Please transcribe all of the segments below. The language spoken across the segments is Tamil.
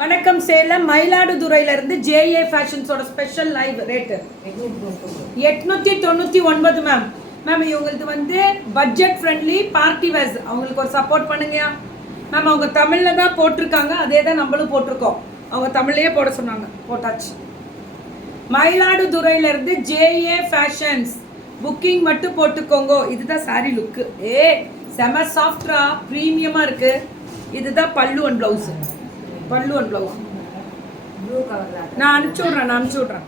வணக்கம் சேலம் மயிலாடுதுறையில இருந்து ஜேஏ ஃபேஷன்ஸோட ஸ்பெஷல் லைவ் ரேட்டு எட்நூத்தி தொண்ணூத்தி ஒன்பது மேம் மேம் இவங்களுக்கு வந்து பட்ஜெட் ஃப்ரெண்ட்லி பார்ட்டி வேர்ஸ் அவங்களுக்கு ஒரு சப்போர்ட் பண்ணுங்க. மேம் அவங்க தமிழ்ல தான் போட்டிருக்காங்க. அதே தான் நம்மளும் போட்டிருக்கோம். அவங்க தமிழ்லயே போட சொன்னாங்க. போட்டாச்சு. மயிலாடுதுறையில இருந்து ஜேஏ ஃபேஷன்ஸ் புக்கிங் மட்டும் போட்டுக்கோங்க. இதுதான் சாரி லுக்கு ஏ செம சாஃப்டா ப்ரீமியமா இருக்கு. இதுதான் பல்லு அண்ட் பிளவுஸ் பல்லு அண்ட் பிளவுஸ் நான் அனுப்பிச்சி விட்றேன் நான் அனுப்பிச்சி விட்றேன்.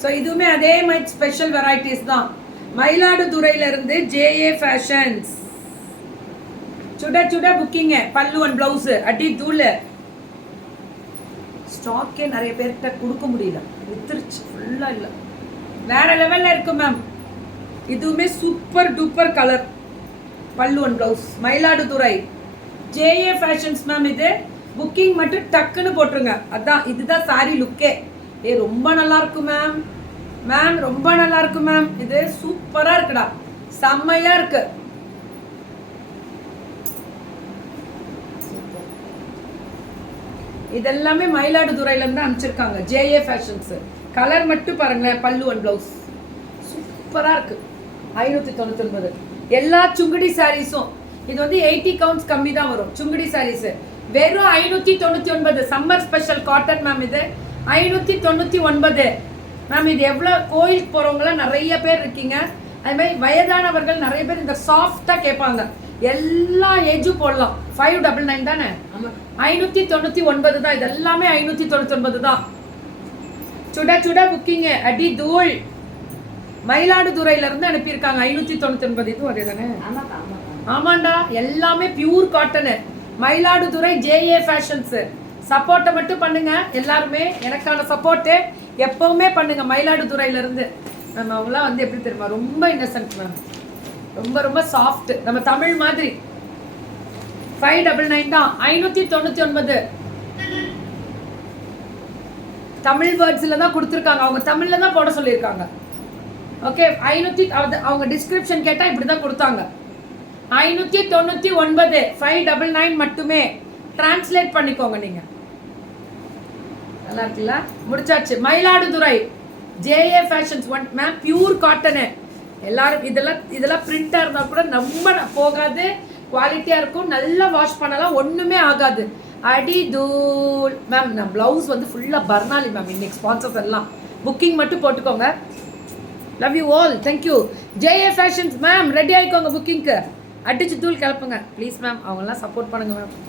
ஸோ இதுவுமே அதே மாதிரி ஸ்பெஷல் வெரைட்டிஸ் தான். மயிலாடுதுறையில இருந்து ஜேஏ ஃபேஷன்ஸ் சுட சுட புக்கிங்க பல்லு அண்ட் பிளவுஸ் அடி தூள். ஸ்டாக்கே நிறைய பேர்கிட்ட கொடுக்க முடியல. வித்துருச்சு ஃபுல்லாக இல்லை. வேற லெவலில் இருக்கு மேம் இதுவுமே சூப்பர் டூப்பர் கலர் பல்லு and blouse Mayiladuthurai. J A fashions ma'am இது. புக்கிங் மட்டும் டக்குன்னு போட்டுருங்க. அதான் இதுதான் சாரி லுக்கே ஏ. ரொம்ப நல்லா இருக்கும் மேம் மேம் ரொம்ப நல்லா இருக்கும் மேம் இது சூப்பரா இருக்குடா. செம்மையா இருக்கு. இதெல்லாமே மயிலாடுதுறையில இருந்து அனுப்பிச்சிருக்காங்க. ஜேஏ ஃபேஷன்ஸ் கலர் மட்டும் பாருங்களேன் பல்லு அண்ட் பிளவுஸ் சூப்பரா இருக்கு. ஐநூத்தி தொண்ணூத்தி ஒன்பது எல்லா சுங்குடி சாரீஸும் இது வந்து எயிட்டி கவுண்ட்ஸ் கம்மி தான் வரும். சுங்குடி சாரீஸ் வெறும் ஐநூத்தி தொண்ணூத்தி ஒன்பது. சம்மர் ஸ்பெஷல் காட்டன் மேம் இது. ஐநூத்தி தொண்ணூத்தி ஒன்பது. மேம் இது எவ்வளோ கோயிலுக்கு போறவங்களாம் நிறைய பேர் இருக்கீங்க. அது மாதிரி வயதானவர்கள் நிறைய பேர் இந்த சாஃப்டா கேட்பாங்க. எல்லா ஏஜும் போடலாம். ஃபைவ் டபுள் நைன் தானே? ஐநூத்தி தொண்ணூத்தி ஒன்பது தான். இது எல்லாமே ஐநூத்தி தொண்ணூத்தி ஒன்பது தான். சுட சுட புக்கிங் அடி தூள். மயிலாடுதுறையில இருந்து அனுப்பியிருக்காங்க. ஐநூத்தி தொண்ணூத்தி ஒன்பது. இதுவும் அதே தானே? ஆமாண்டா எல்லாமே pure cotton Mayiladuthurai J A fashions சப்போர்ட்டை மட்டும் பண்ணுங்க எல்லாருமே எனக்கான சப்போர்ட்டு எப்பவுமே பண்ணுங்க மயிலாடுதுறையிலேருந்து. நம்ம அவங்களாம் வந்து எப்படி தெரியுமா ரொம்ப இன்னசென்ட் மேம் ரொம்ப ரொம்ப சாஃப்ட் நம்ம தமிழ் மாதிரி. ஃபைவ் டபுள் நைன் தான். ஐநூற்றி தொண்ணூற்றி ஒன்பது. தமிழ் வேர்ட்ஸில் தான் கொடுத்துருக்காங்க. அவங்க தமிழில் தான் போட சொல்லியிருக்காங்க. ஓகே ஐநூற்றி அவங்க டிஸ்கிரிப்ஷன் கேட்டால் இப்படி தான் கொடுத்தாங்க. ஐநூற்றி தொண்ணூற்றி ஒன்பது ஃபைவ் டபுள் நைன் மட்டுமே. டிரான்ஸ்லேட் பண்ணிக்கோங்க நீங்கள் நல்லா இருக்குல்ல முடிச்சாச்சு. Mayiladuthurai J A fashions one ma'am pure cotton எல்லாரும் இதெல்லாம் இதெல்லாம் பிரிண்டாக இருந்தால் கூட ரொம்ப போகாது. குவாலிட்டியாக இருக்கும். நல்லா வாஷ் பண்ணலாம். ஒன்றுமே ஆகாது. அடி தூள் மேம் நான் ப்ளவுஸ் வந்து ஃபுல்லாக பர்னாலி மேம் இன்னைக்கு ஸ்பான்சர்ஸ் எல்லாம். புக்கிங் மட்டும் போட்டுக்கோங்க. Love you all thank you J A fashions ma'am ready ஆகிக்கோங்க புக்கிங்க்கு அடிச்சு தூள் கிளப்புங்க. ப்ளீஸ் மேம் அவங்கெல்லாம் சப்போர்ட் பண்ணுங்க மேம்